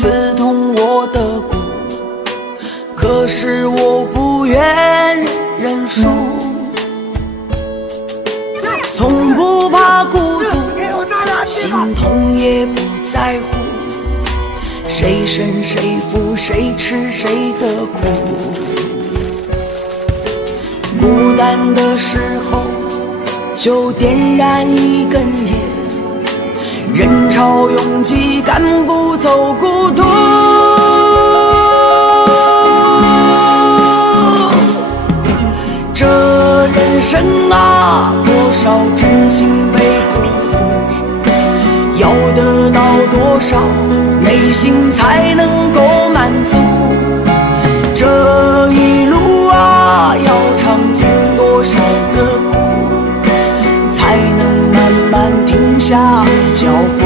刺痛我的骨，可是我不愿认输。从不怕孤独，心痛也不在乎，谁胜谁负，谁吃谁的苦。孤单的时候就点燃一根烟，人潮拥挤赶不走孤独。这人生啊，多少真情被辜负，要得到多少内心才能够满足。这一路啊，要尝尽多少的苦，才能慢慢停下脚步。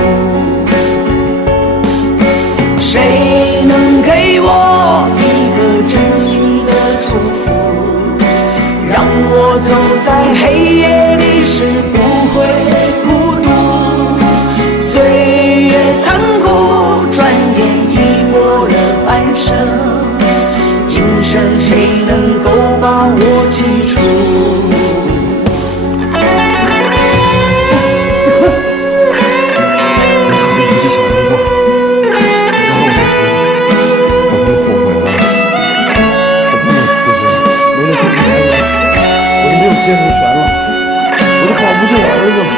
谁能给我一个真心的祝福，让我走在黑夜里时不会孤独。岁月残酷，转眼已过了半生，今生谁能够把我记住？接受权了，我就保不住我儿子了。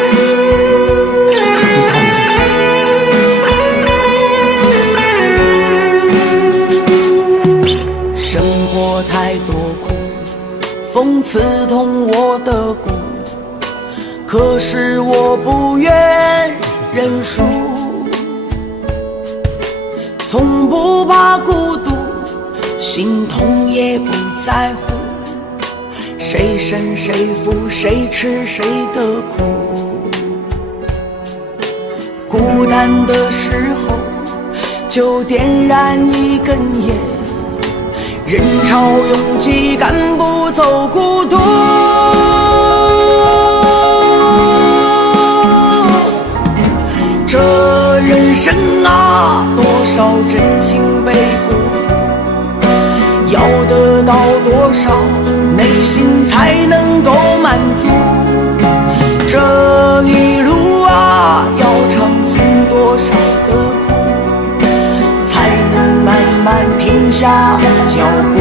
生活太多苦，风刺痛我的骨，可是我不愿认输。从不怕孤独，心痛也不在乎，谁胜谁负，谁吃谁的苦。孤单的时候就点燃一根烟，人潮拥挤赶不走孤独。这人生啊，多少真情被辜负，要得到多少内心才能够满足。这一路啊，要尝尽多少的苦，才能慢慢停下脚步。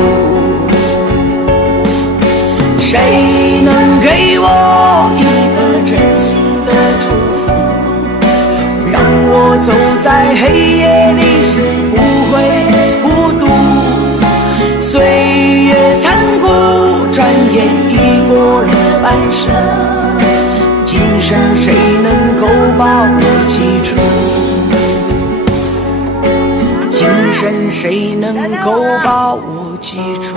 谁能给我一个真心的祝福，让我走在黑夜里时不会孤独。岁月残酷，转眼已过了半生，今生谁能够把我记住？今生谁能够把我记住？